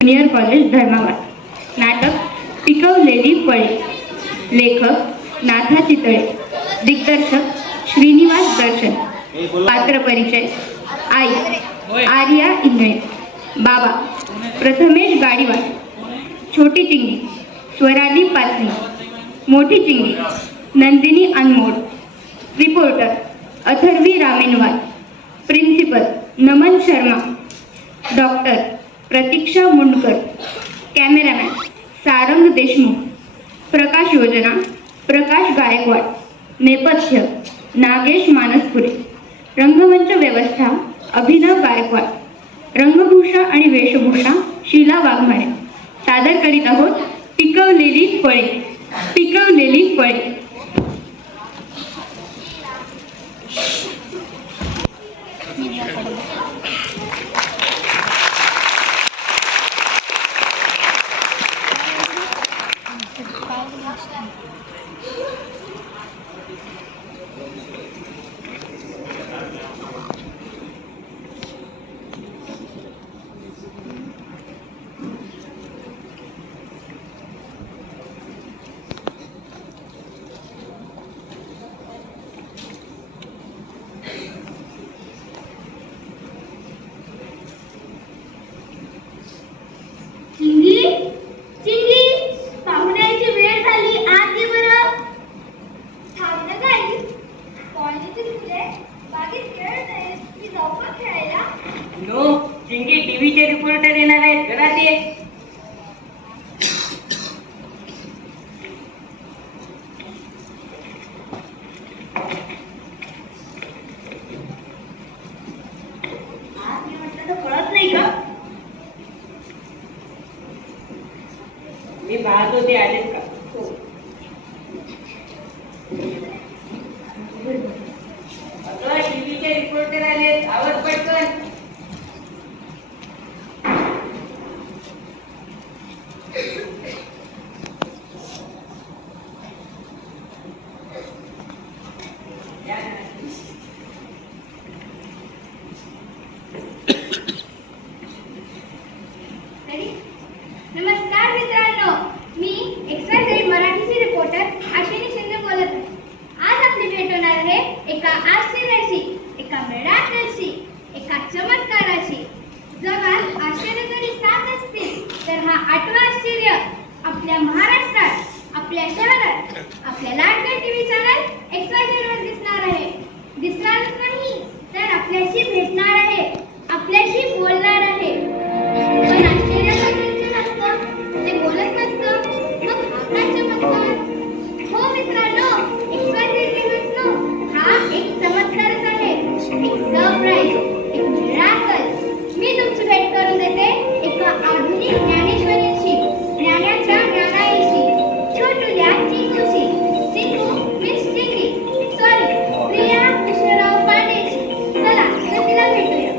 Junior college Dharmabad. नाटक पिकवलेली फळे. लेखक नाथा चितळे. दिग्दर्शक श्रीनिवास दर्शन. पात्र परिचय. आई आर्या इंगळे. बाबा प्रथमेश गाडीवार. छोटी चिंगी स्वराली पाचनी. मोठी चिंगी नंदिनी अनमोड. रिपोर्टर अथर्वी रामेनवाल. प्रिन्सिपल नमन शर्मा. डॉक्टर प्रतीक्षा मुंडकर. कॅमेरामॅन सारंग देशमुख. प्रकाश योजना प्रकाश गायकवाड. नेपथ्य नागेश मानसपुरे. रंगमंच व्यवस्था अभिनव गायकवाड. रंगभूषा आणि वेशभूषा शीला वाघमारे. सादर करीत आहोत पिकवलेली फळे. पिकवलेली फळे. चिंगी टीव्हीचे रिपोर्टर येणार आहेत, घरात ये. आज मी म्हटलं तर कळत नाही का? मी पाहत होते आलेत का. अगं टीव्हीचे रिपोर्टर आलेत, आवाज पटकन. नमस्कार मित्रांनो, मी एक्सवायझेड मराठीची रिपोर्टर अश्विनी शिंदे बोलत आहे. आज आपली भेट होणार आहे एका आश्चर्याची, एका मिराकलची, एका चमत्काराची. जगात आश्चर्य जरी 7 असतील तर हा 8वं आश्चर्य आपल्या महाराष्ट्रात, आपल्या शहरात, आपल्या लाडक्या टीव्ही चॅनल एक्सवायझेड वर दिसणार आहे. दिसणारच नाही तर आपल्याशी भेटणार आहे, आपल्याशी बोलणार आहे. पण आश्चर्य ते बोलत नसतं, मग हा काय चमत्कार? हो मित्रांनो, एक्सवायझेड टीव्हीनो हा एक चमत्कारच आहे, एक सरप्राईज, एक मिराकल. मी तुमची भेट करून देते एका आधुनिक ज्ञानेश्वरीची, ज्ञानाच्या ज्ञानाईशी, छोटुल्या चिंकूशी. चिंकू मीन्स चिंगी, सॉरी प्रिया कृष्णराव पांडेची. चला तर तिला भेटूया.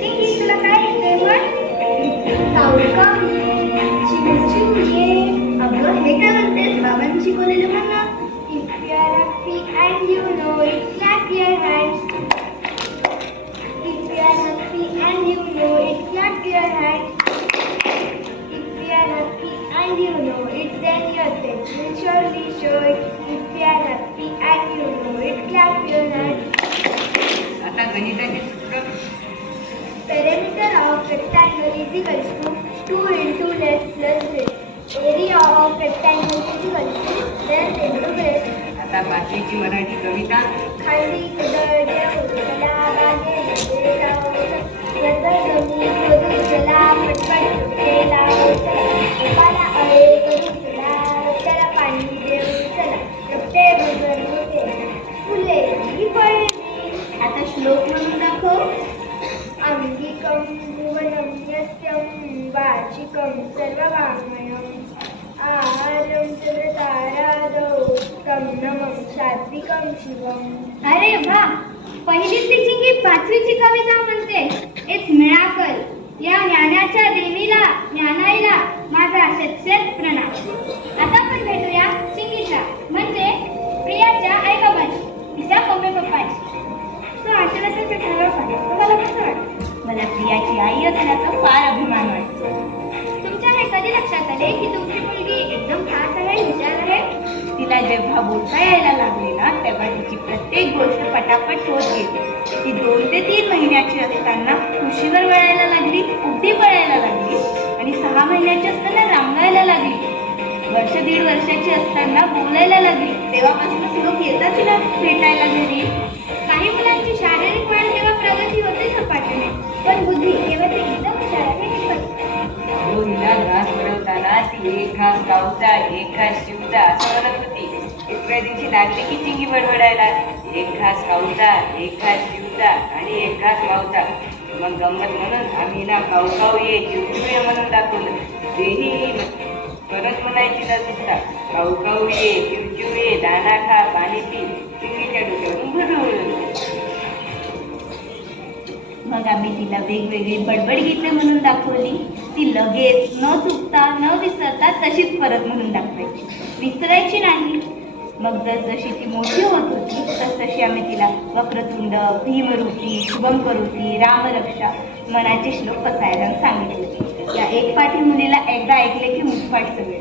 चिंगी, तुला काय येते पण? अगं हे काय म्हणतेस? बाबांनी शिकवलेलं म्हणा. If you are happy and you know it, clap your hands. If you are happy and you know it, clap your hands. If you are happy and you know it, then your friends will surely show it. If you are happy and you know it, clap your hands. आता गणिताचे सूत्र. Perimeter of rectangle is equal to 2 into length plus width. Area of rectangle is equal to length into width. आता बाकीची मराठी कविता. खाली दर्जा उचला बागे गेला वरद जमी वरद उचला पटपट उचला पाला अळे करू चला त्याला पाणी देऊ चला रक्ते भगर होते फुले ही फळली. आता श्लोक म्हणून दाखव. अंगिकं भुवनं यस्यं वाचिकं सर्ववाङ्मयम् आहारं च व्रतारादौ तं नमं सात्विकं शिवम्. अरे वा, पहिलीची चिंगी 5वीची कविता म्हणते. It's miracle. या ज्ञानाच्या देवीला, ज्ञानाईला माझा शतशत प्रणाम. आता आपण भेटूया चिंगीच्या म्हणजे प्रियाच्या आई बाबांची, तिच्या मम्मी पप्पांची. तो आषाढाच्या पेठावर तुम्हाला कसं वाटतं? मला प्रियाची आई असण्याचा फार अभिमान वाटतो. तुमच्या हे कधी लक्षात आले की तुमची मुलगी एकदम खास आहे, हुशार आहे? तिला जेव्हा बोलता यायला लागले ना तेव्हा तिची प्रत्येक गोष्ट पटापट होत गेली. ती 2 ते 3 महिन्याची असताना खुशीवर वळायला लागली, उड्डी पळायला लागली आणि 6 महिन्याची असताना रांगायला लागली. 1-1.5 वर्षाची असताना बोलायला लागली. तेव्हापासूनच लोक येतात तिला भेटायला घरी. काही मुलांची शारीरिक वाढ तेव्हा प्रगती होते झपाट्याने, पण बुद्धी केव्हा ते एकदम हुशार आहे हे कळते. हो, हिला घास भरवताना ती एक घास गावचा, एक घास शिवचा असं म्हणत होती. दुसऱ्या दिवशी लागली की चिंगी बडबडायला, एक घास खाऊचा, एक घास शिवचा आणि एक घास मावचा. मग गंमत म्हणून आम्ही ना खाऊ खाऊ ये चिवचिव ये म्हणून दाखवलं. तेही परत म्हणायची न चुकता, खाऊ खाऊ ये चिवचिव ये, दाणा खा, पाणी पी. चिंगीच्या डोक्यावरून भरून मग आम्ही तिला वेगवेगळी बडबड गीते म्हणून दाखवली. ती लगेच न चुकता न विसरता तशीच परत म्हणून दाखवायची, विसरायची नाही. मग जसजशी ती मोठी होत होती तसतशी आम्ही तिला वक्रतुंड, भीमरूपी, शुभंकरोती, रामरक्षा मनाचे श्लोक पसायला सांगितले. या एक पाठी मुलीला एकदा ऐकले की मुठपाठ सगळे.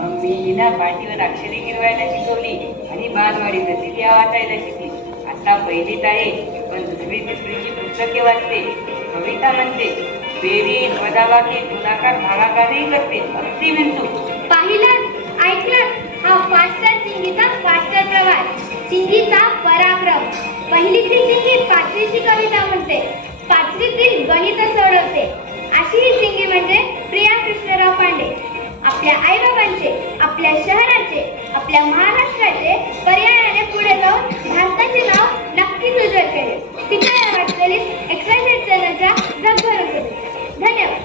मग मी हिला पाठीवर अक्षरे गिरवायला शिकवली आणि बालवाडीत लिहा वाचायला शिकली. आता 1लीत आहे, पण 2री 3रीची पुस्तके वाचते, कविता म्हणते, बेरीज, वजाबाकी, गुणाकार, भागाकारही करते. अगदी विंचू. पाहिलं, ऐकलं, हा फास्टर चिंगीचा फास्टर प्रवास, चिंगीचा पराक्रम. 1लीतली चिंगी 5वीची कविता म्हणते, 5वीतील गणित सोडवते. अशी ही चिंगी म्हणजे प्रिया कृष्णराव पांडे. आपल्या आईबाबांचे, आपल्या शहराचे, आपल्या महाराष्ट्राचे पर्यायाने पुढे जाऊन भारताचे नाव नक्कीच उज्ज्वल केले. तिच्या या वाटचालीत एक्सायटेड चॅनलचा जगभर केले. धन्यवाद.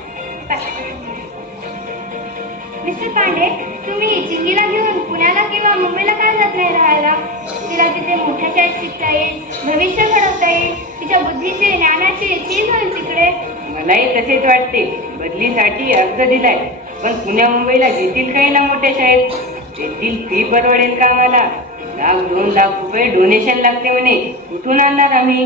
मिस्टर पांडे, तुम्ही चिंगीला घेऊन पुण्याला किंवा मुंबईला काय जात नाही राहायला? तिला तिथे मोठ्या शाळेत शिकता येईल, भविष्य घडवता येईल, तिच्या बुद्धीचे, ज्ञानाचे चीज होईल तिकडे. मलाही तसेच वाटते. बदलीसाठी अर्ज दिलाय, पण पुण्या मुंबईला घेतील काही ना मोठ्या शाळेत. तेथील फी परवडेल का आम्हाला? 1-2 लाख रुपये डोनेशन लागते म्हणे. कुठून आणणार आम्ही?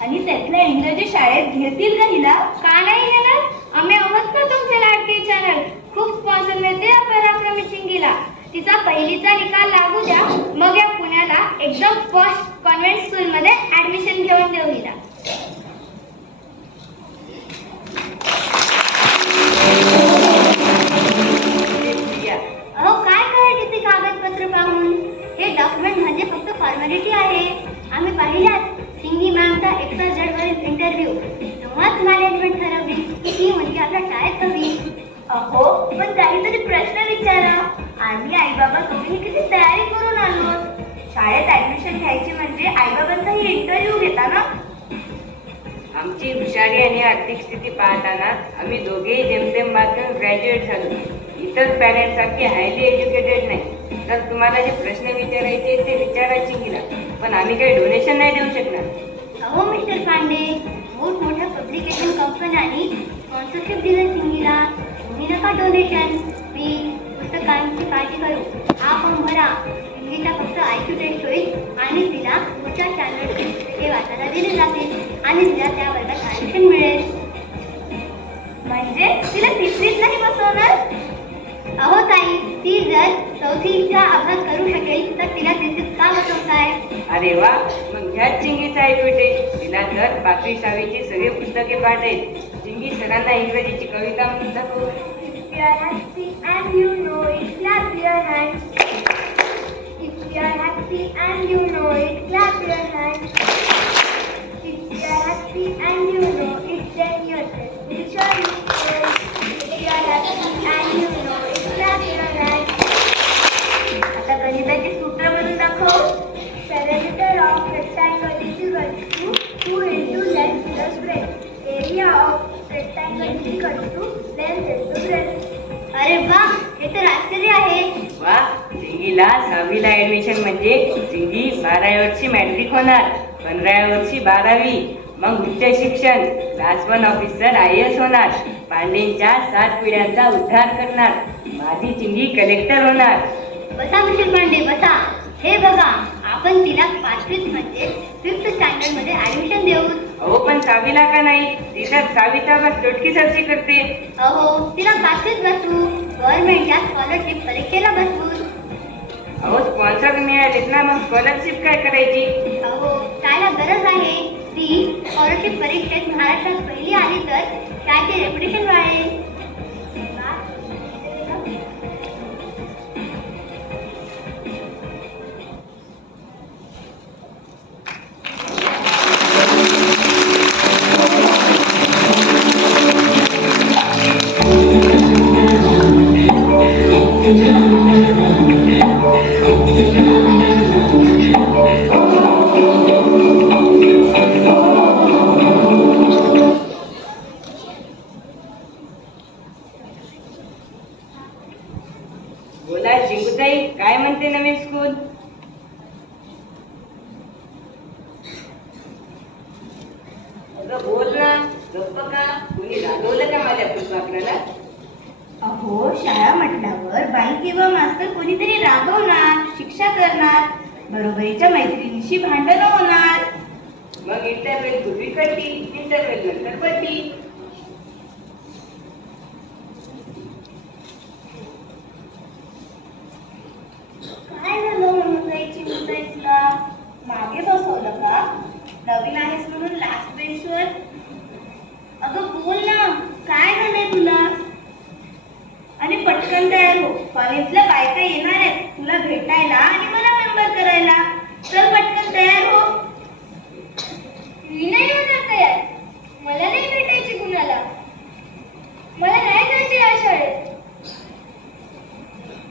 आणि त्यातल्या इंग्रजी शाळेत घेतील का हिला? का नाही घेणार? आम्ही आहोत का तुमचे लाडके चॅनल. खूप स्पॉन्सर मिळते या पराक्रमी चिंगीला. तिचा 1लीचा निकाल लागू द्या, मग या पुण्याला एकदम फर्स्ट कॉन्व्हेंट स्कूलमध्ये ऍडमिशन घेऊन देऊ हिला. अहो, काय करायचे ते कागदपत्र पाहून? हे डॉक्युमेंट म्हणजे फक्त फॉर्मॅलिटी आहे. आम्ही पाहिल्यात चिंगी मॅमचा XYZ इंटरव्ह्यू. तेव्हाच मॅनेजमेंट ठरवली की ती मुलगी आपल्या शाळेत हवी. अहो, पण काहीतरी प्रश्न विचारा. आम्ही आईबाबा दोघी किती तयारी करून आलो. शाळेत ऍडमिशन घ्यायची म्हणजे आईबाबांचाही इंटरव्ह्यू घेता ना. आमची हुशारी आणि आर्थिक स्थिती पाहताना आम्ही दोघेही जेमतेम बातमी ग्रॅज्युएट झालो. इतर पॅरेंट्ससारखे हायली एज्युकेटेड नाही. तर तुम्हाला जे प्रश्न विचारायचे ते विचारा चिंगीला, पण आम्ही काही डोनेशन नाही देऊ शकणार. अहो मिस्टर पांडे, मोठमोठ्या पब्लिकेशन कंपन्यांनी स्पॉन्सरशिप दिलं चिंगीला. तुम्ही नका डोनेशन, मी पुस्तकांची काळजी करू. हा फॉर्म भरा. चिंगीचा फक्त IQ टेस्ट होईल आणि तिला पुढच्या चॅनलचे पुस्तके वाचायला दिले जातील आणि तिला त्या वर्गात ऍडमिशन मिळेल. म्हणजे तिला 3रीत नाही बसवणार? अहो ताई, ती जर 4थीचा अभ्यास करू शकेल तर तिला 3रीत का बसवताय? अरे वा, मग ह्याच चिंगीचा ऐकविटे. तिला तर 5वी 6वीची सगळी पुस्तके पाठ आहेत. चिंगी सरांना इंग्रजीची कविता म्हणून दाखव. If you are happy and you know it, clap your hands. If you are happy and you know it, clap your hands. If you are happy and you know it, then your test will surely fail. If you are happy and you know it, clap your hands. आता गणिताचे सूत्र म्हणून दाखव. Perimeter of rectangle is equal to 2 into length plus breadth. Area of rectangle is equal to length into breadth. अरे वाह, हे तर आश्चर्य आहे. वा, चिंगीला 6वीला ऍडमिशन म्हणजे चिंगी 12व्या वर्षी मॅट्रिक होणार, 15व्या वर्षी 12वी, मग उच्च शिक्षण, क्लास 1 ऑफिसर IAS होणार, पांडेंच्या 7 पिढ्यांचा उद्धार करणार, माझी चिंगी कलेक्टर होणार. बसा मिस्टर पांडे, बसा. हे बघा, आपण तिला 5वीत म्हणजे 5th स्टँडर्ड मध्ये ऍडमिशन देऊ. अहो पण सावीला का नाही? तिथं सावीचा बस चोटकी सरशी करते. अहो तिला पाचवीत बसू, गव्हर्नमेंटच्या स्कॉलरशिप परीक्षेला बसू. अहो स्पॉन्सर मिळालेत ना, मग स्कॉलरशिप काय करायची? अहो त्याला गरज आहे. ती स्कॉलरशिप परीक्षेत महाराष्ट्रात पहिली आली तर त्याचे रेप्युटेशन वाढेल. बोला जिंकूताई, काय म्हणते नवीन स्कूल? अगं बोल ना, गप्प का? कुणी रागवलं का माझ्या फुलपाखराला? अहो शाळा म्हटल्यावर बाई किंवा मास्तर कोणीतरी रागवणार, शिक्षा करणार, बरोबरीच्या मैत्रिणीशी भांडण होणार. मग इंटरवेल पूर्वी कट्टी, इंटरवेल नंतर पट्टी. काय झालं म्हणून जायची तुला? मागे बसवलं का? नवीन आहेस म्हणून लास्ट बेंचवर? अगं बोल ना, काय झालंय तुला? आणि पटकन तयार हो, कॉलेजला बायका येणार आहेत तुला भेटायला आणि मला मेंबर करायला. चल पटकन तयार हो. मी नाही होणार तयार. मला नाही भेटायची कुणाला. मला नाही जायचे या शाळेत.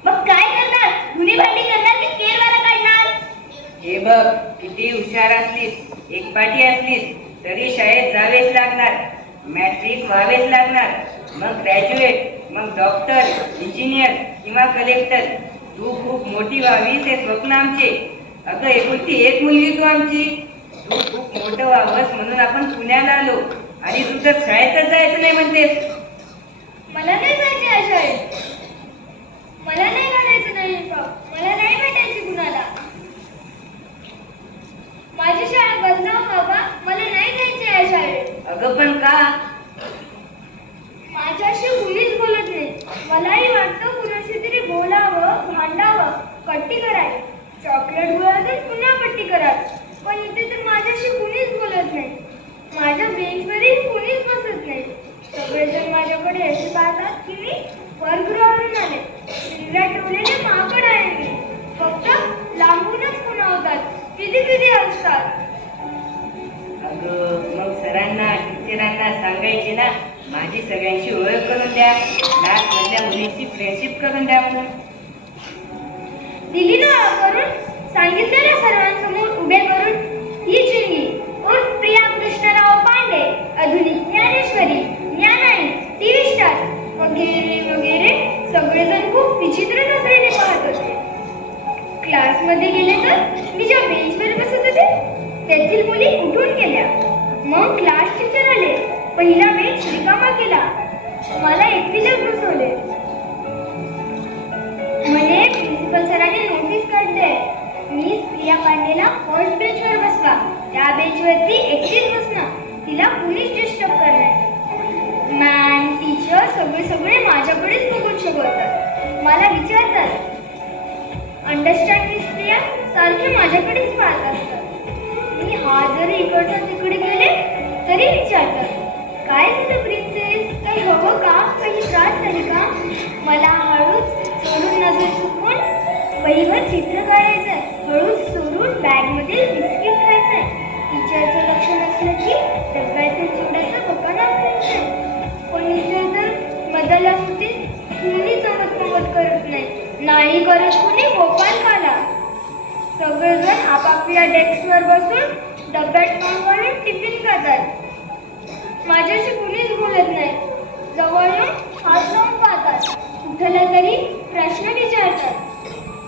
मग काय करणार? धुणी भांडी करणार की केरवाला काढणार? हे बघ, किती हुशार असलीस, एकपाठी असलीस तरी शाळेत जावेच लागणार. मॅट्रिक व्हावेच लागणार, मग ग्रॅज्युएट, मग डॉक्टर, इंजिनियर किंवा कलेक्टर. तू खूप मोठी व्हावीस हे स्वप्न आमचे. अगं एकुलती एक मुलगी तू आमची. तू खूप मोठं व्हावंस म्हणून आपण पुण्याला आलो आणि तू तर शाळेतच जायचं नाही म्हणतेस. मला नाही जायचे या शाळेत. मला नाही घालायचं नाही युनिफॉर्म. मला नाही भेटायची कुणाला. माझी शाळा बदलाव बाबा. मला नाही जायचे या शाळेत. अगं पण का? माझ्याशी कुणीच बोलत नाही. मलाही वाटतं कुणाशी तरी बोलावं, भांडावं, कट्टी करावी. चॉकलेट गोळा पुन्हा पट्टी करावी. पण इथे तर माझ्याशी कुणीच बोलत नाही. माझ्या बेंचवरही कुणीच बसत नाही. सगळेजण माझ्याकडे असे पाहतात की मी परगृहावरून आले. पिंजऱ्यात ठेवलेले माकड आहे मी. फक्त लांबूनच खुणावतात, किती किती असतात. अगं मग सरांना टीचरांना सांगायचे ना, माझी सगळ्यांशी ओळख करून द्या, क्लास मधल्या मुलींची फ्रेंडशिप करून द्या म्हणून. दिली ना करून. सांगितलं ना सर्वांसमोर उभे करून. ही चिंगी उर्फ प्रिया कृष्णराव पांडे, आधुनिक ज्ञानेश्वरी, ज्ञानाई, टीव्ही स्टार वगैरे वगैरे. सगळेजण खूप विचित्र नजरेने पाहत होते. क्लासमध्ये गेले तर मी ज्या बेंचवर बसत होते त्यातील मुली उठून गेल्या. मग क्लास टीचर आले. पहिला बेंच रिकामा केला. मला एकटीलाच बसवले. म्हणे प्रिन्सिपल सरांनी नोटीस काढले. मी प्रिया पांडेला फर्स्ट बेंचवर बसवा. त्या बेंचवरती एकटीच बसणार. तिला कुणीच डिस्टर्ब करणार. मॅम, टीचर सगळे माझ्याकडेच बघून शिकवतात. मला विचारतात, अंडरस्टँड मिस प्रिया? सारखे माझ्याकडेच पाहत असतात. मी हात जरी इकडच्या तिकडे गेले तरी विचारतात, काय झालं प्रिन्सेस? काही हवं का? काही त्रास झाली का? मला हळूच सोडून नजर चुकवून वहीवर चित्र काढायचंय. हळूच सोडून बॅगमध्ये बिस्किट खायचंय. टीचरचं लक्ष नसलं की डब्यातून चिवड्याचं दुकानात खायचंय. पण इथे तर मजाला होती. कुणी चमत करत नाही करत कुणी गोपाल खाला. सगळेजण आपापल्या डेस्कवर बसून डब्यात तोंड घालून टिफिन खातात. माझ्याशी कुणीच बोलत नाही. जवळ येऊन हात लावून पाहतात. कुठला तरी प्रश्न विचारतात.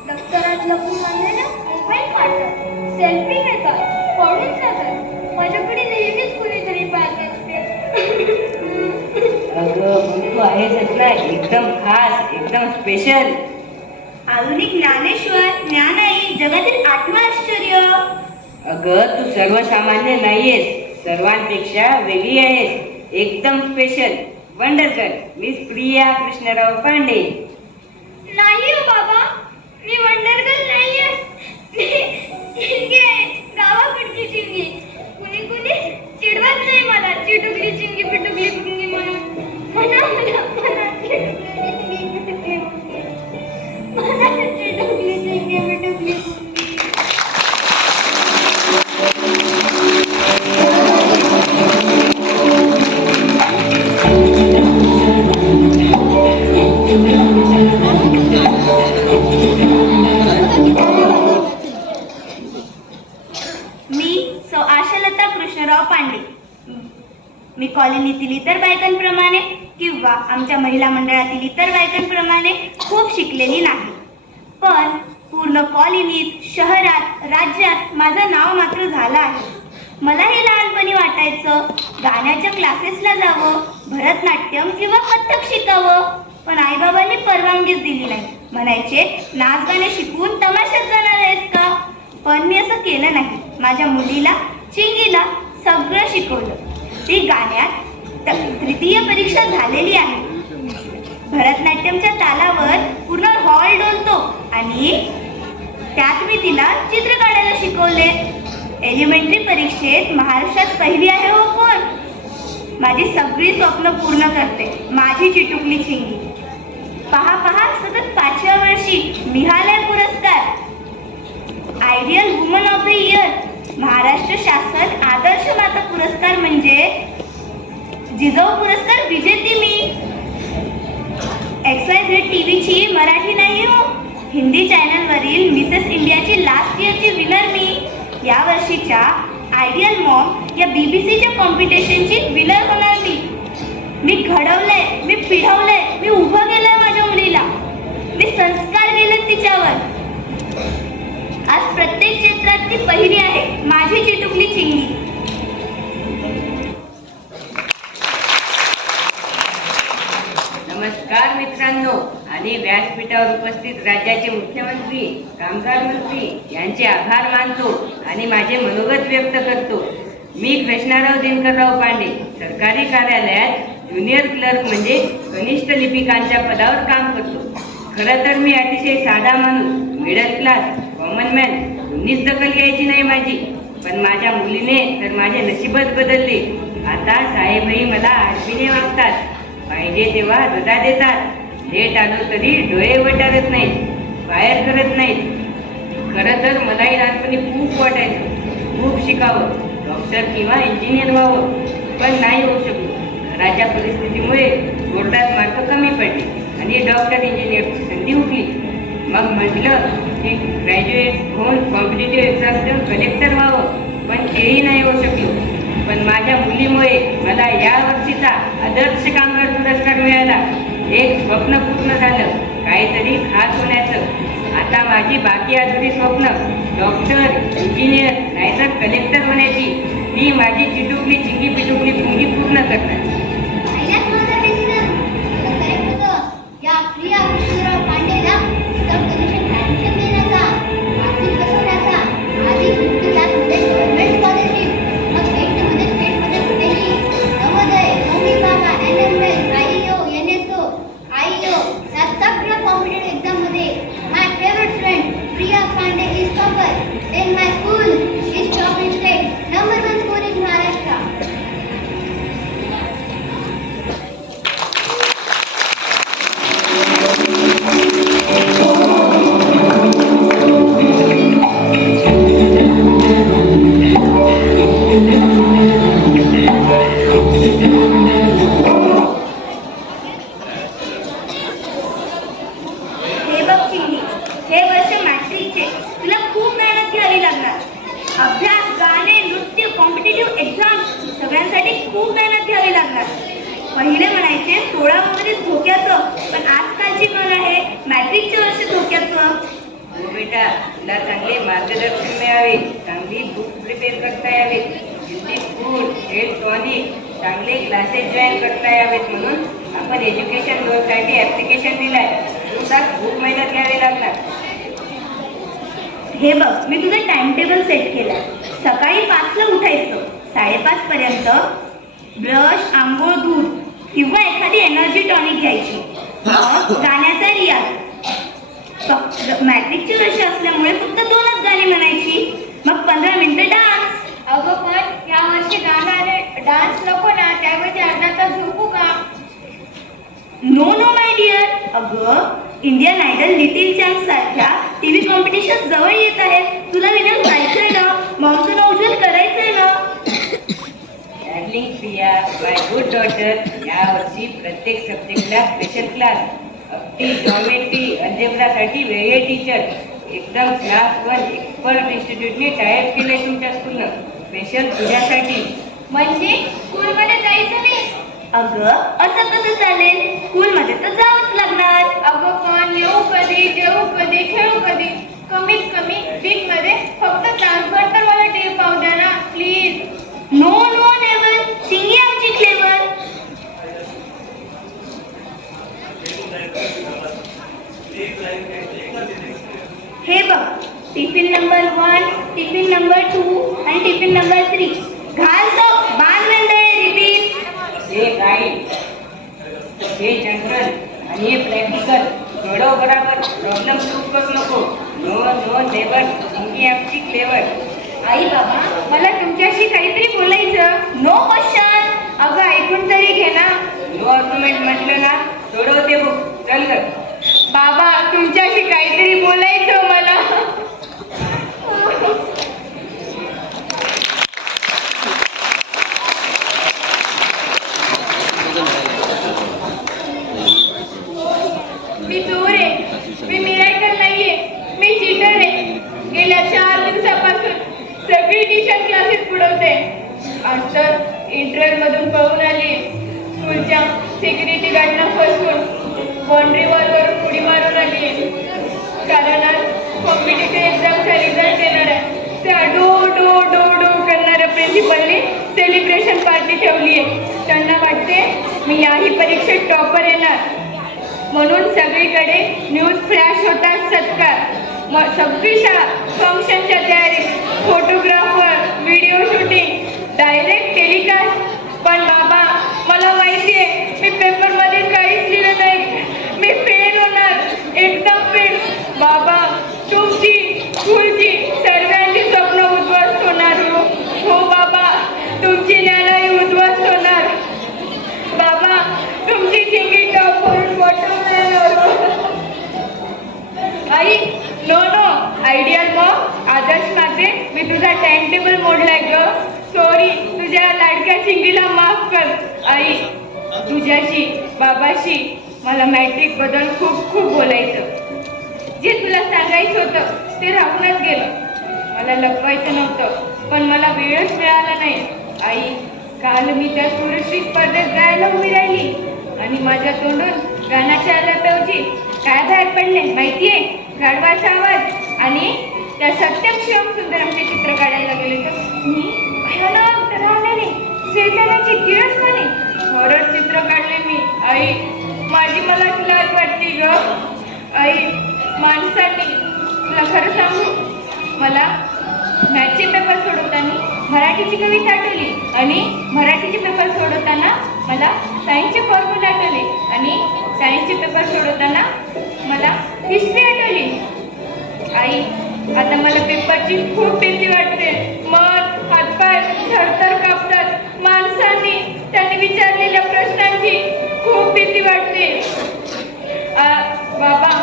दप्तरात लपून आणलेला मोबाईल काढतात. सेल्फी घेतात. पळून जातात. माझ्याकडे नेहमीच कुणीतरी पाहत असते. अगं मग तू आहेसच ना एकदम खास, एकदम स्पेशल. आधुनिक ज्ञानेश्वर, ज्ञानाई, जगातील 8वं आश्चर्य. अगं तू सर्वसामान्य नाहीयेस. सर्वांपेक्षा वेगळी आहेस, एकदम स्पेशल, वंडरगर्ल, मिस प्रिया कृष्णराव पांडे. नाही हो बाबा, मी वंडरगर्ल नाहीये. चिंगी आहे, गावाकडची चिंगी. कुणी कुणी चिडवत नाही मला चिटुकली चिंगी पिटुकली चिंगी म्हणून. म्हणा म्हणा म्हणा चिटुकली चिंगी पिटुकली चिंगी. म्हणा चिटुकली चिंगी पिटुकली चिंगी. आशालता कृष्णराव पांडे. मी कॉलनीतील इतर बायकांप्रमाणे किंवा आमच्या महिला मंडळातील इतर बायकांप्रमाणे खूप शिकलेली नाही, पण पूर्ण कॉलनीत, शहरात, राज्यात माझं नाव मात्र झालं आहे. मलाही लहानपणी वाटायचं गाण्याच्या क्लासेसला जावं, भरतनाट्यम किंवा कथ्थक शिकावं, पण आईबाबांनी परवानगीच दिली नाही. म्हणायचे नाच गाणे शिकवून तमाशात जाणार आहेस का? पण मी असं केलं नाही. माझ्या मुलीला, चिंगीला सगळं शिकवलं. ती गाण्यात तृतीय परीक्षा झालेली आहे. भरतनाट्यमच्या तालावर पूर्ण हॉल डोलतो आणि त्यात मी तिला चित्र काढायला शिकवले. एलिमेंटरी परीक्षेत महाराष्ट्रात पहिली आहे हो कोण? माझी सगळी स्वप्न पूर्ण करते माझी चिटुकली चिंगी. पहा पहा, सतत 5व्या वर्षी मिळालाय पुरस्कार, ideal woman of the year, Maharashtra शासन आदर्श माता पुरस्कार म्हणजे जिजाऊ पुरस्कार विजेती मी. XYZ टीव्हीची मराठी नाही हो, हिंदी चॅनलवरील मिसेस इंडियाची लास्ट इयरची विनर मी. या वर्षीच्या आयडियल मॉम या BBCच्या कॉम्पिटिशनची विनर होणार मी. मी घडवलंय, मी पिढवलंय, मी उभं केलंय माझ्या मुलीला, मी संस्कार केलेत तिच्यावर. आज प्रत्येक क्षेत्रात ती पहिली आहे, माझी चिटुकली चिंगी. नमस्कार मित्रांनो आणि व्यासपीठावर उपस्थित राज्याचे मुख्यमंत्री, कामगार मंत्री यांचे आभार मानतो आणि माझे मनोगत व्यक्त करतो. मी कृष्णराव दिनकरराव पांडे, सरकारी कार्यालयात ज्युनियर क्लर्क म्हणजे कनिष्ठ लिपिकांच्या पदावर काम करतो. खरं तर मी अतिशय साधा माणूस, मिडल क्लास, कॉमन मॅन, कुणीच दखल घ्यायची नाही माझी. पण माझ्या मुलीने तर माझे नशीबच बदलले. आता साहेबही मला आठवीने वागतात, पाहिजे तेव्हा रजा देतात, लेट आलो तरी डोळे वटारत नाहीत, बाहेर करत नाहीत. खरं तर मलाही लहानपणी खूप वाटायचं खूप शिकावं, डॉक्टर किंवा इंजिनियर व्हावं, पण नाही होऊ शकलो. घराच्या परिस्थितीमुळे बोर्डात मार्क कमी पडले आणि डॉक्टर इंजिनियरची संधी उठली. मग म्हटलं की ग्रॅज्युएट होऊन कॉम्पिटेटिव्ह एक्झाम देऊन कलेक्टर व्हावं, पण तेही नाही होऊ शकलो. पण माझ्या मुलीमुळे मला या वर्षीचा आदर्श कामगार पुरस्कार मिळाला. एक स्वप्न पूर्ण झालं, काहीतरी खास होण्याचं. आता माझी बाकी अधुरी स्वप्न डॉक्टर, इंजिनियर नाहीतर कलेक्टर होण्याची, ती माझी चिटुकली चिंगी पिटुकली पुंगी पूर्ण करणार. या प्रिया कृष्णराव पांडेला डॉक्टरेशन ऍडमिशन देण्याचा, आर्थिक बसवण्याचा, आधी 50 लाखमध्ये गव्हर्नमेंट स्कॉलरशिप, मग 8मध्ये स्टेटमध्ये कुठेही नवोदय, मम्मी बाबा, NML, IEO, NSO, IEO या सगळ्या कॉम्पिटेटिव्ह एक्झाममध्ये my favourite friend Priya Pandey is topper in my school, is top in state, number 1 school in Maharashtra. पहिले म्हणायचे 16 वगैरे धोक्याचं, पण आजकालची म्हण आहे मॅट्रिकचे वर्ष धोक्याचं. हो बेटा, तुला चांगले मार्गदर्शन मिळावे, चांगली बुक प्रिपेअर करता यावे, हेल्दी फूड, हेल्थ टॉनिक, चांगले क्लासेस जॉईन करता यावेत म्हणून आपण एज्युकेशन लोनसाठी ॲप्लिकेशन दिलाय. तुला खूप मेहनत घ्यावी लागणार. हे बघ, मी तुझं टाइम टेबल सेट केलंय. सकाळी 5ला उठायचं, 5:30 पर्यंत ब्रश, आंघोळ, दूध किंवा एखादी एनर्जी टॉनिक घ्यायची. मग गाण्याचा रियाज. मॅट्रिकची वर्ष असल्यामुळे फक्त 2च गाणी म्हणायची. मग 15 मिनिटं डान्स. अगं पण या वर्षी गाणारे डान्स नको ना, त्याऐवजी अर्धा तास झोपू का? No no my dear. अगं इंडियन आयडल, लिटिल चॅम्प सारख्या टीव्ही कॉम्पिटिशन जवळ येत आहेत. तुला विनर जायचंय ना, मॉमचं नाव उज्ज्वल करायचंय ना. डार्लिंग प्रिया, माय गुड डॉटर, यावर्षी प्रत्येक सब्जेक्टला स्पेशल क्लास. अगदी जॉमेट्री, अल्जेब्रासाठी वेगळे टीचर. एकदम क्लास 1 एक्सपर्ट इन्स्टिट्यूटने टायप केले तुमच्या स्कूलनं, स्पेशल तुझ्यासाठी. म्हणजे स्कूलमध्ये जायचं नाही? अगं असं कसं चालेल? स्कूलमध्ये तर जावंच लागणार. अगं पण येऊ कधी, जेवू कधी, खेळू कधी? कमीत कमी वीकमध्ये फक्त तासभर तर मला टीव्ही पाहू द्या ना प्लीज. No no never. सिंगी आमची फ्लेवर. हे बघ, टिफिन नंबर 1, टिफिन नंबर 2 आणि टिफिन नंबर 3. घाल सॉक्स, बांध मेंदळे, रिपीट. हे गाईड, हे जनरल आणि हे प्रॅक्टिकल. सोडव बराबर, प्रॉब्लेम सॉल्व करू नको. नो नो नेवर, सिंगी आमची फ्लेवर. आई बाबा, मला तुमच्याशी काहीतरी बोलायचं. No question. अगं ऐकून तरी घे ना. नो आर्ग्युमेंट म्हटलं ना, सोडवते बुक. चल ग. बाबा तुमच्याशी काहीतरी बोलायचं मला. मी चोर आहे, मी मिरायकल नाहीये, मी चीटर आहे. गेल्या 4 दिवसापासून सगळी ट्युशन क्लासेस बुडवते. आज तर इंटरव्ह्यू मधून पळून आली. स्कूलच्या सिक्युरिटी गार्डला फसवून बाउंड्री वॉलवरून उडी मारून आली. कारण आज कॉम्पिटेटिव्ह एक्झामचा रिझल्ट येणार आहे. त्या डो डो डो डो करणाऱ्या प्रिन्सिपलने सेलिब्रेशन पार्टी ठेवली आहे. त्यांना वाटते मी याही परीक्षेत टॉपर येणार, म्हणून सगळीकडे न्यूज फ्लॅश होतात. सत्कार, मग सगळी शाळा फंक्शनच्या तयारी, photographer, video shooting, direct telecast. पण बाबा मला माहिती आहे मी पेपरमध्ये काहीच लिहिलं नाही. मी फेल होणार, एकदम फेल. बाबा तुमची, स्कूलची, सर्वांची स्वप्न उद्ध्वस्त होणार. हो बाबा, तुमची न्यायालय उद्ध्वस्त होणार. बाबा तुमची सिंगी टॉप करून बॉटम आई. नो नो आयडियल मग आदर्श माते, मी तुझा टाइम टेबल मोडलाय ग. सॉरी, तुझ्या लाडक्या चिंगीला माफ कर. आई तुझ्याशी, बाबाशी मला मॅट्रिक बद्दल खूप खूप बोलायचं. जे तुला सांगायचं होतं ते राहूनच गेलं. मला लपवायचं नव्हतं, पण मला वेळच मिळाला नाही. आई काल मी त्या सुरश्री स्पर्धेत गायला उभी राहिली आणि माझ्या तोंडून गाण्याच्या आल्याऐवजी काय बाहेर पडले माहितीये? गाढवाचा आवाज. आणि त्या सत्यम शिवम सुंदरमचे चित्र काढायला गेले तर मी भयानक डरावलेली चैतन्याची किळसवाणी हॉरर चित्र काढले मी. आई माझी मला लाज वाटते ग. आई माणसांनी, तुला खरं सांगू, मला मॅथचे पेपर सोडवताना मराठीची कविता आठवली आणि मराठीचे पेपर सोडवताना मला सायन्सचे फॉर्म्युला आठवले आणि सायन्सचे पेपर सोडवताना मला हिस्ट्री आठवली. आई आता मला पेपरची खूप भीती वाटते. मन, हातपाय थरथर कापतात. माणसांनी त्यांनी विचारलेल्या प्रश्नांची खूप भीती वाटते. बाबा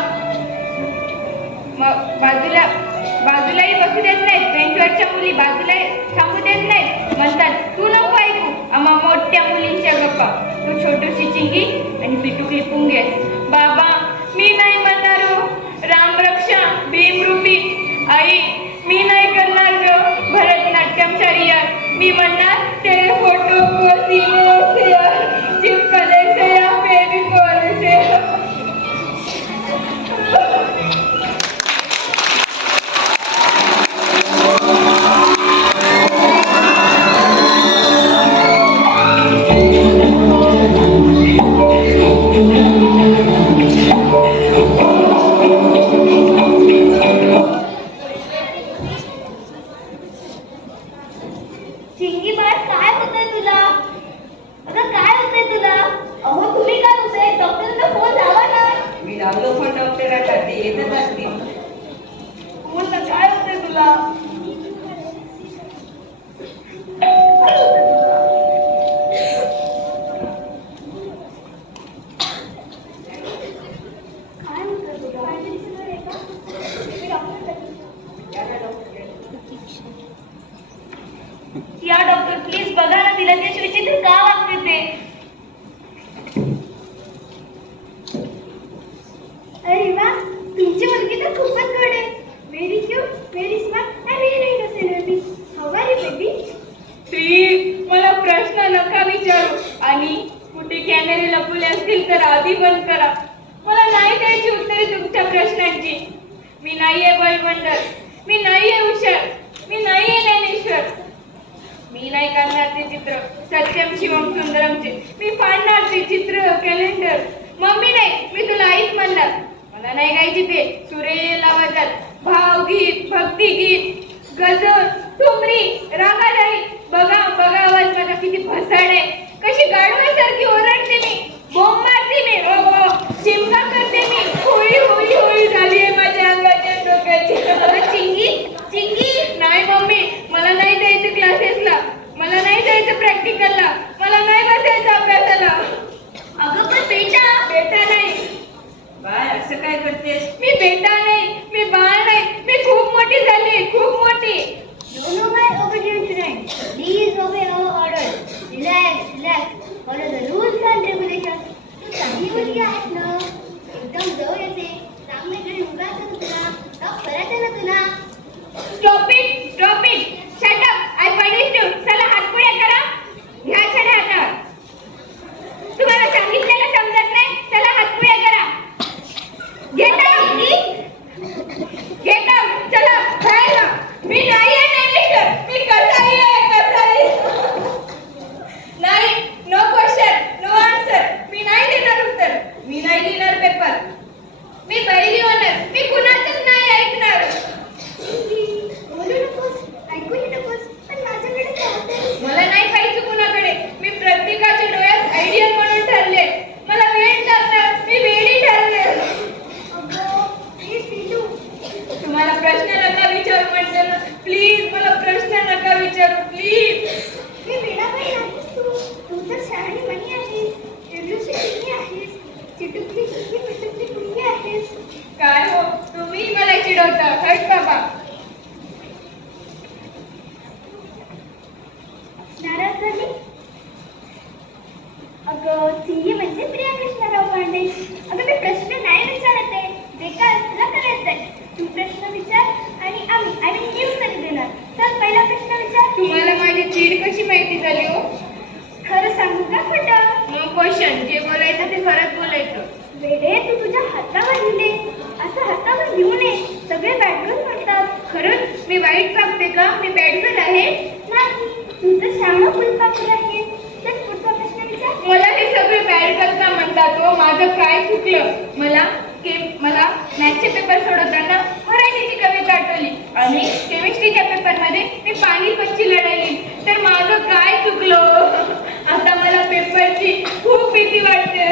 बाजूलाही बसू देत नाहीत. बेंचवरच्या मुली बाजूला थांबू देत नाहीत. म्हणतात तू नको ऐकू आम्हा मोठ्या मुलींच्या गप्पा. तू छोटीशी चिंगी आणि पिटुकली पुंगी आहेस. बाबा मी नाही म्हणणार हो. रामरक्षा भीमरूपी. आई मी नाही करणार ग भरतनाट्यमच्या रियाज. मी म्हणणार तेरे फोटो को सीने से चिपकले से या फेविकॉल से. लपवले असतील तर आधी बंद करा. मला नाही द्यायची उत्तरे तुमच्या प्रश्नांची. मी नाहीये बळवंडर, मी नाहीये हुशार, मी नाहीये ज्ञानेश्वर. मी नाही काढणार ते चित्र सत्यम शिवम सुंदरमचे. मी फाडणार ते चित्र कॅलेंडर. मम्मी नाही, मी तुला आईच म्हणणार. मला नाही गायची ते सुरेल आवाजात भावगीत, भक्तिगीत, गजल, ठुमरी, रागादारी. बघा बघा आवाज माझा किती भसाड आहे. कशी गाढवासारखी ओरडते मी, बोंब मारते मी, चिमका करते मी. होळी होळी होळी झाली आहे माझ्या अंगाच्या डोक्याची. चिंगी चिंगी. नाही मम्मी, मला नाही जायचं क्लासेसला, मला नाही जायचं प्रॅक्टिकलला, मला नाही बसायचं अभ्यासाला. अगं पण बेटा. बेटा नाही. बाय असं काय करतेस? मी बेटा नाही, मी बाळ नाही, मी खूप मोठी झाली, खूप मोठी. You know my obedient friend. Please obey our orders. Relax, relax. Follow the rules and regulations. तू चांगली मुलगी आहेस ना? एकदम जवळ येते. चांगल्याकडे उगाच तुला. टॉप करायचं ना तुला. Stop it, stop it. Shut up. I punish you. चला हातपुड्या करा. घ्या छड्या हातावर. तुम्हाला सांगितलेलं समजत नाही. चला हातपुड्या करा. Get out. Get out. चला बाहेर व्हा. मी नाही आहे ज्ञानेश्वर. मी कसाई आहे, कसाई. नाही, नो क्वेश्चन, नो आन्सर. मी नाही देणार उत्तर. मी नाही लिहिणार पेपर. मी पहिली होणार. मी कुणाचंच नाही ऐकणार. बोलू नकोस. ऐकूही नकोस. पण माझ्याकडे चालते. मला नाही पाहिजे कुणाकडे. मी प्रत्येकाच्या डोळ्यात आयडियल म्हणून ठरले. मला वेळ लागणार. मी वेळी ठरले. अगं, प्लीज पिलू. तुम्हाला प्रश्न नका विचारू म्हणते ना. प्लीज मला प्रश्न नका विचारू, प्लीज. मी वेडाबाई नाहीस तू. तू तर शहाणी मणी आहेस. एवढीशी चिंगी आहेस. चिटुकली चिंगी पिटुकली मुलगी आहेस. काय हो, तुम्ही मला चिडवता. हट बाबा. नाराज झाली? अगं, चिंगी म्हणजे प्रिया कृष्णराव पांडे. अगं, मी प्रश्न नाही विचारत आहे. जे काय तुला करायचंय. तू प्रश्न विचार आणि आम्ही ती उत्तरे देणार. चल, पहिला प्रश्न विचार. तुम्हाला माझी चीड कशी माहिती झाली हो? खरं सांगू का खोटं? No question. जे बोलायचं ते खरंच बोलायचं. वेडे, तू तुझ्या हातावर लिहिले. असं हातावर लिहू नये. सगळे बॅडगर्ल म्हणतात. खरंच मी वाईट वागते का? मी बॅड गर्ल आहे? नाही, तू तर शहाणा फुलपाखरू आहेस. चल, पुढचा प्रश्न विचार. मला हे सगळे बॅड गर्ल का म्हणतात हो? माझं काय चुकलं? मला मॅथचे पेपर सोडवताना मराठीची कविता आठवली आणि केमिस्ट्रीच्या पेपरमध्ये मी पाणीपतची लढाई. तर माझं काय चुकलं? आता मला पेपरची खूप भीती वाटते.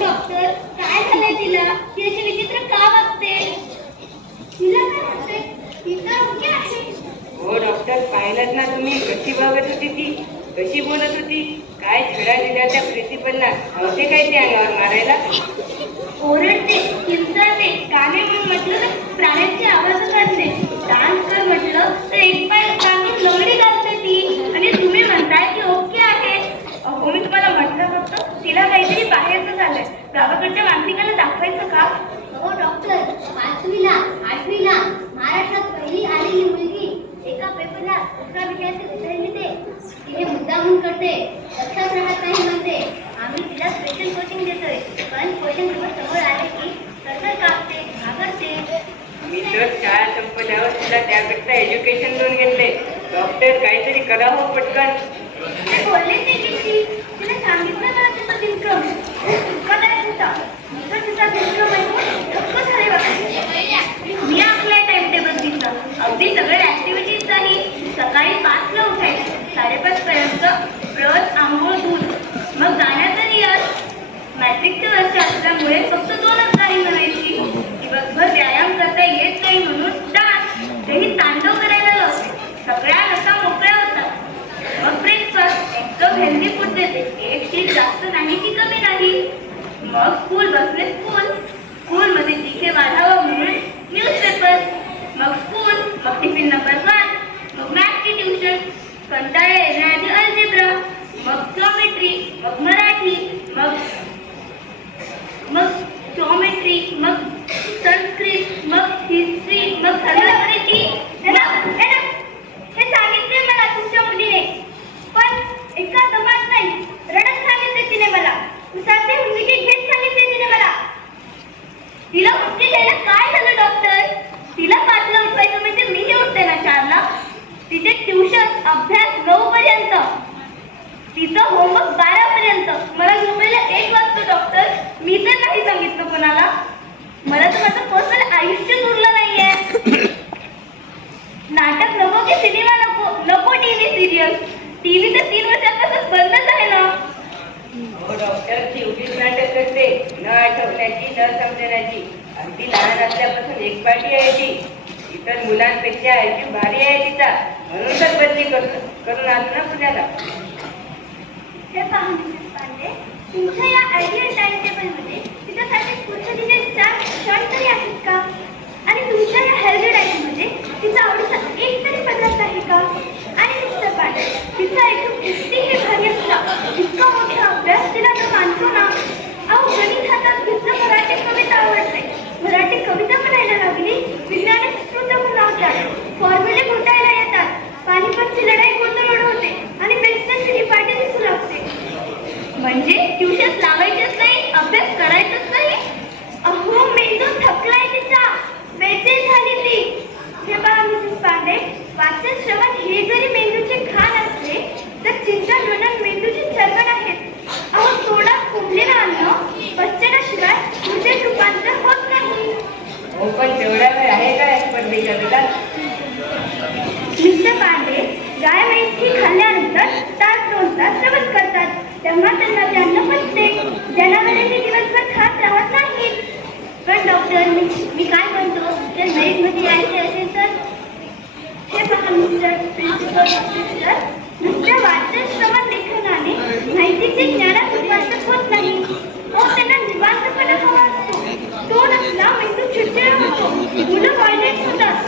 डॉक्टर, काय झालंय तिला? ती अशी विचित्र का वागते? तिला काय वाटते? ती तर ओके आहे. हो डॉक्टर, पाहिलं ना तुम्ही कशी वागत होती ती, कशी बोलत होती. काय छडा दिल्या त्या प्रिन्सिपलला. नव्हते काय ते अंगावर मारायला? ओरडते, किंचाळते, गाणे म्हणून म्हटलं तर प्राण्यांची आवाज काढते. डान्स कर म्हटलं तर एक पाय टाकून लंगडी घालते ती. आणि तुम्ही म्हणताय की ओके आहे. अहो, मी तुम्हाला म्हटलं होतं तिला काहीतरी बाहेरचं झालंय. गावाकडच्या मानसिकाला दाखवायचं का? हो डॉक्टर, 5वीला 8वीला महाराष्ट्रात पहिली आलेली मुलगी एका पेपरला दुसरा विषयाचे उत्तर लिहिते. तिने मुद्दामून करते, लक्षात राहत नाही म्हणते. आम्ही तिला स्पेशल कोचिंग देतोय. पण क्वेश्चन पेपर समोर आले की सरसर कापते, घाबरते. मी तर शाळा संपल्यावर तिला त्यापेक्षा एज्युकेशन लोन घेतले. डॉक्टर, काहीतरी करावं पटकन. मी बोलले ते किती. तिने सांगितलं ना तिचा दिनक्रम धोकादायक होता. तर तिचा दिनक्रम ऐकून धक्क झाले होते. मी आपल्या टाइम टेबल दिसतं. अगदी सगळ्या ऍक्टिव्हिटीजचाही सकाळी 5ला उठायचं. 5:30 पर्यंत ब्रश, आंघोळ, दूध, मग गाण्याचा रियाज. मॅट्रिकचे वर्ष असल्यामुळे फक्त 2च गाणी म्हणायची. दिवसभर व्यायाम करता येत नाही म्हणून डान्स, तेही तांडव करायला लावते. सगळ्या नसा मोकळ्या होतात. मग ब्रेकफास्ट, एकदम हेल्दी फूड देते. एक शीट जास्त नाही की कमी नाही. मग स्कूल बसने स्कूल, तिचा होमवर्क 12 पर्यंत. मला झोपायला 1 वाजतो डॉक्टर. मी तर नाही सांगितलं कोणाला. मला तर माझं पर्सनल आयुष्यच उरलं नाहीये. नाटक नको की सिनेमा नको, नको टीव्ही सिरियल. टीव्ही तर 3 वर्षांपासून बंदच आहे ना. हो डॉक्टर, ती उगीच नाटक करते, न आठवण्याची, न समजण्याची. अगदी लहान असल्यापासून एक पाठी आहे ती. इतर मुलांपेक्षा ऐक्यू भारी आहे तिचा, म्हणून तर बदली करून आलो ना पुण्याला. हे पहा मिसेस पांडे, तुमच्या या आयडियल टाइम टेबलमध्ये तिच्यासाठी पुढचे 4 क्षण तरी आहेत का? आणि तुमच्या या हेल्दी डाएटमध्ये तिचा आवडीचा एक तरी पदार्थ आहे का? आणि मिस्टर पांडे, तिचा ऐकून कितीही भारी असला, इतका मोठा अभ्यास तिला तर मानतो ना. अहो, गणित हातात घेतलं, मराठी कविता आवडते, मराठी कविता म्हणायला लागली, विज्ञानाची स्तुत्य लावतात, फॉर्म्युले घोटायला येतात, पानिपतची लढाई गोंधळ होते आणि पेन्सिलची रिपाटी दिसू लागते. म्हणजे ट्युशन लावायचेच नाही, अभ्यास करायचंच नाही. अहो, मेंदू थकलाय तिचा, बेचैन झाली ती. हे पहा मिसेस पांडे, वाचन श्रवण हे जरी मेंदूचे खाण असले तर चिंतन मनन मेंदूची चरबण आहेत. अहो, तोंडात कोंबलेलं अन्न पचनाशिवाय ऊर्जेत रूपांतर होत नाही. हो, पण तेवढा वेळ आहे का स्पर्धेच्या वेळात? मिस्टर पांडे, गाय म्हैस खाल्ल्यानंतर 1-2 तास श्रवण करतात, तेव्हा त्यांना ते अन्न पचते. जनावरे दिवसभर खात राहत नाहीत. पण डॉक्टर, मी काय म्हणतो, त्या नेटमध्ये यायचे असेल तर? हे पहा मिस्टर प्रिन्सिपल ऑफिसर, नुसत्या वाचन श्रवण लेखनाने माहितीचे ज्ञानात रूपांतर होत नाही. हो, त्यांना निवांतपणा हवा असतो. तो नसला मेंदू चिडचिडा होतो, मुलं व्हायलेंट होतात.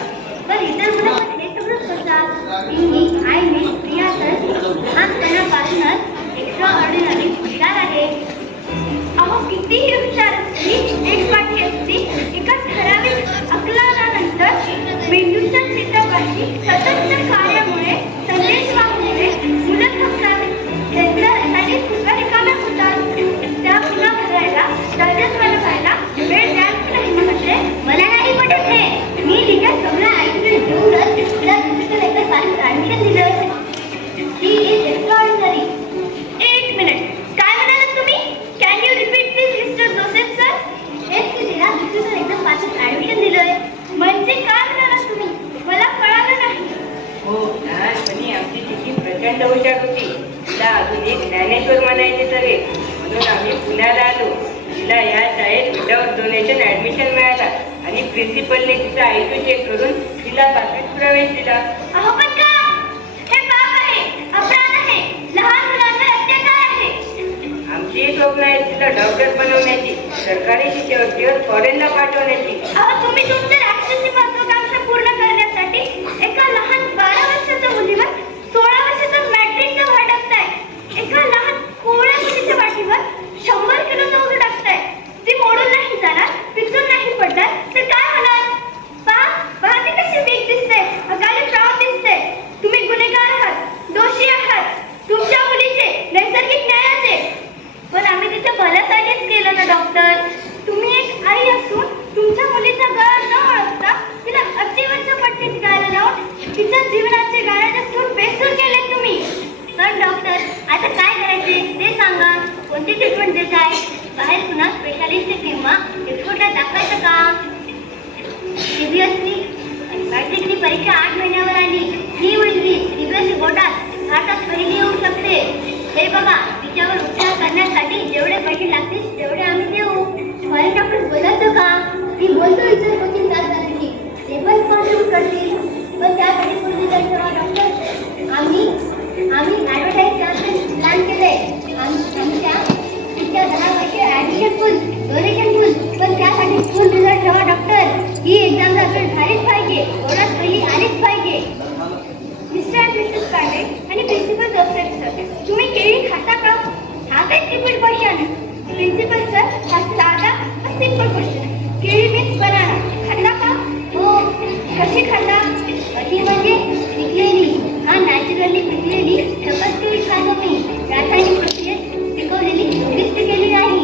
पण इतर मुलं पण हे सगळं करतात. मी आईने प्रिया तर लहानपणापासूनच एक्स्ट्रा ऑर्डिनरी हुशार आहे. अहो, कितीही हुशार असली, एक पाठी असली, एका ठराविक आकलनानंतर मेंदूच्या क्षेत्रापाशी सततच्या कार्यामुळे, संदेश वाहमुळे मुलं थकतात. त्यांच्या रासायनिक फुगा रिकाम्या होतात. त्या पुन्हा भरायला, राजस्वाला व्हायला वेळ द्यायला नाही. म्हणजे मला नाही पटत हे. मी तिच्या सगळं ऐकून घेऊनच तिला दुसरीकडे एकदा पासून ऍडमिशन दिलं. ती इज एक्स्ट्राऑर्डिनरी. 1 मिनिट, काय म्हणालात तुम्ही? Can you repeat please mister Joseph sir? हेच की तिला दुसरीकडे एकदा पासून ऍडमिशन दिलंय. म्हणजे काय म्हणालात तुम्ही? मला कळालं नाही. हो, लहानपणी आमची तिची प्रचंड हुशार होती. तिला अजून एक ज्ञानेश्वर म्हणायचे सगळे, म्हणून आम्ही पुण्याला आलो. तिला या शाळेत विदाउट डोनेशन ऍडमिशन मिळाला आणि प्रिन्सिपलने तिचा IQ चेक करून तिला 5वीत प्रवेश दिला. अहो, पण का? हे पाप आहे, अपराध आहे, लहान मुलांवर अत्याचार आहे. आमची स्वप्न आहे तिला डॉक्टर बनवण्याची, सरकारी शिष्यवृत्तीवर फॉरेनला पाठवण्याची. अहो, तुम्ही तुमची राक्षसी महत्वाकांक्षा पूर्ण करण्यासाठी एका लहान 12 वर्षाच्या मुलीवर 16 वर्षाचा मॅट्रिकचा भार टाकताय. एका लहान कोवळ्या मुलीच्या पाठीवर 100 किलोचा ओझं टाकताय. ती मोडून नाही जाणार, पिचून नाही पडणार तर काय होणार? पहा ती कशी वीक दिसते, अकाली प्राऊड दिसते. तुम्ही गुन्हेगार आहात, दोषी आहात, तुमच्या मुलीचे नैसर्गिक न्यायाचे. पण आम्ही तिच्या भल्यासाठीच केलं ना डॉक्टर. तुम्ही एक आई असून तुमच्या मुलीचा गळा न ओळखता तिला अतिवंच पट्टीत गायला लावून तिच्या जीवनाचे गाण्याचे सूर बेसूर केले तुम्ही. पण डॉक्टर, आता काय करायचे ते सांगा. कोणती ट्रीटमेंट देताय? बाहेर पुन्हा स्पेशालिस्ट किंवा एक्सपोर्टला दाखवायचं का? सिरियसली, मॅट्रिकची परीक्षा 8 महिन्यावर आली. ही मुलगी सीबीएसई बोर्डात भारतात पहिली येऊ शकते. हे बघा, तिच्यावर उपचार करण्यासाठी जेवढे पैसे लागतील तेवढे आम्ही देऊ. फॉरेन डॉक्टर बोलतो का? ती बोलतो इतर कोचिंग क्लाससाठी, ते पण स्पॉन्सर करतील. पण त्यासाठी पूर्वी ठेवा डॉक्टर. आम्ही ॲडव्हर्टाईज कॅम्पेन प्लॅन केले. आमच्या तिच्या 10 वर्षे ॲडमिशन फुल, डोनेशन फुल. पण त्यासाठी फुल रिझल्ट ठेवा डॉक्टर. ही एक्झामचा वेळ झालीच पाहिजे, बोर्डात पहिली आलीच पाहिजे. मिस्टर अँड मिसेस पांडे आणि प्रिन्सिपल जोसेफ सर, तुम्ही केळी खाता का? हा काय ट्रिपल क्वेश्चन? प्रिन्सिपल सर, हा साधा सिंपल क्वेश्चन. केळी मीन्स बनाना, खाता का? हो. कशी खाता? अशी म्हणजे पिकलेली. हा, नॅचरली पिकलेली सकस केळी खातो मी. रासायनिक प्रक्रियेत पिकवलेली, मिक्स केली नाही.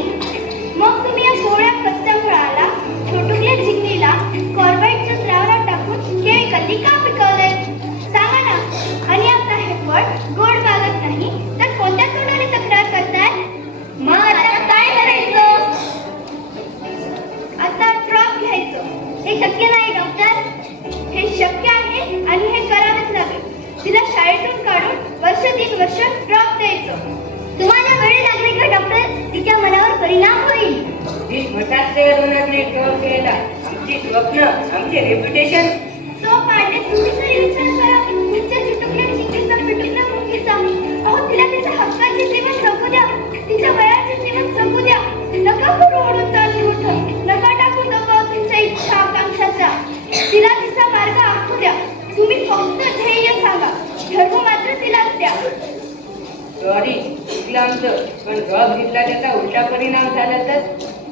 स्वप्न, आमचे रेप्युटेशन. सो पांडे तुम्ही तरी विचार करा तुमच्या चिटुकल्या चिंगीचा पिटुकल्या मुंगीचा अहो तिला तिच्या हक्काचे जीवन जगू द्या तिच्या वयाचे जीवन जगू द्या नका करू ओढून चालू मोठं नका टाकू दबाव तिच्या इच्छा आकांक्षाचा तिला तिचा मार्ग आखू द्या तुम्ही फक्त ध्येय सांगा धर्म मात्र तिलाच द्या सॉरी चुकलं आमचं, पण जॉब घेतला त्याचा उलटा परिणाम झाला तर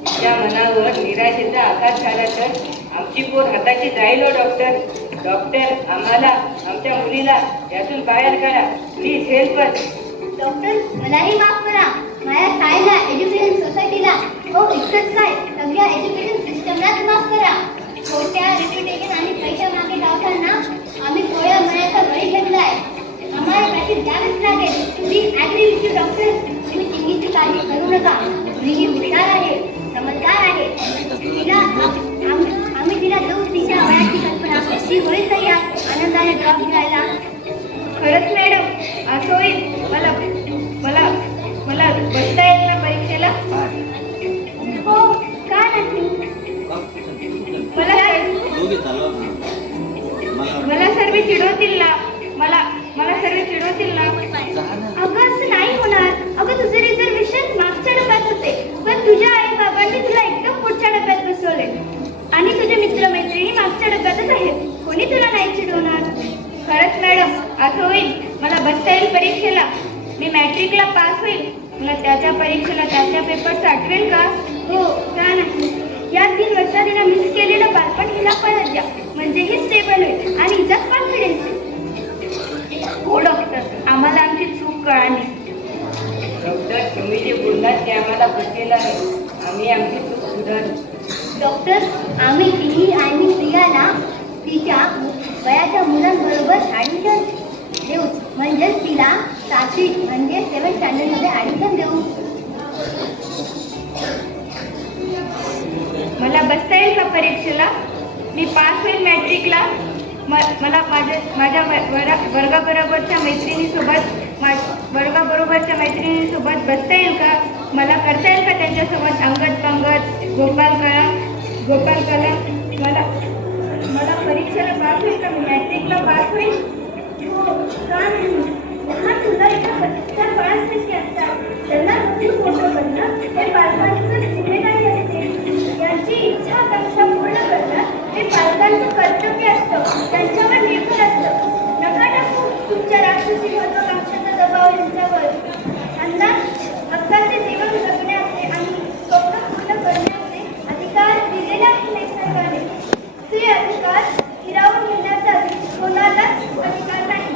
त्या मनावर निराशेचा आघात झाला तर आमची पोर हाताची जाईल हो डॉक्टर. डॉक्टर आम्हाला आमच्या मुलीला यातून बाहेर काढा प्लीज हेल्प अस. डॉक्टर मलाही माफ करा माझ्या शाळेला एज्युकेशन सोसायटीला हो इतकंच काय सगळ्या एज्युकेशन सिस्टमलाच माफ करा छोट्या रेप्युटेशन आणि पैशा मागे धावताना आम्ही थोड्या मनाचा बळी घेतलाय आम्हाला प्रॅक्टिस द्यावीच लागेल please agree with you doctor तुम्ही चिंगीची काळजी करू नका मुलगी हुशार आहे समजदार आहे तिला आम्ही तिला देऊ तिच्या वयाची कल्पना ती होईल तयार आनंदाने ड्रॉप घ्यायला खरंच मॅडम असं होईल मला मला मला बसता येईल ना परीक्षेला हो का नाही मला सर्व चिडवतील ना मला सर्व चिडवतील ना अगं असं नाही होणार अगं तुझे रिझर्वेशन मागच्या डब्यात होते पण तुझ्या आई बाबांनी तुला एकदम पुढच्या डब्यात बसवले आणि तुझे मित्रमैत्रिणी मागच्या डब्यातच आहेत कोणी तुला नाही चिडवणार खरंच मॅडम असं होईल मला बसता येईल परीक्षेला मी मॅट्रिकला पास होईल मला त्याच्या परीक्षेला त्याच्या पेपर आठवेल का हो का नाही या 3 वर्षात तिला मिस केलेलं बालपण हिला परत द्या म्हणजे ही स्टेबल होईल आणि हिच्यात कॉन्फिडन्स येईल हो डॉक्टर आम्हाला आमची चूक कळाली डॉक्टर तुम्ही जे बोललात ते आम्हाला पटलेलं आहे आम्ही आमची चूक सुधारू. डॉक्टर आम्ही तिन्ही आणि प्रियाला तिच्या वयाच्या मुलांबरोबर ॲडमिशन देऊ म्हणजे तिला 7वी म्हणजे 7th स्टँडर्डमध्ये ॲडमिशन देऊ मला बसता येईल का परीक्षेला मी पास होईल मॅट्रिकला मला माझ्या वर्गाबरोबरच्या मैत्रिणीसोबत बसता येईल का मला करता येईल का त्यांच्यासोबत अंगत पंगत गोपाल कलम मला परीक्षेला पास होईल का मी मॅट्रिकला पास होईल हो का नाही लहान मुलं एका 50-52% असतात त्यांना रोज मोठं करणं हे पालकांचं जिम्मेदारी असते यांची इच्छा आकांक्षा पूर्ण करणं हे पालकांचं कर्तव्य असतं त्यांच्यावर निर्भर असतं नका टाकू तुमच्या राक्षसी महत्वाकांक्षाचा दबाव यांच्यावर त्यांना हक्काचे जीवन जगण्याचे आणि स्वप्न पूर्ण करण्याचे अधिकार दिलेले आहे निसर्गाने ते अधिकार हिरावून घेण्याचा कोणालाच अधिकार नाही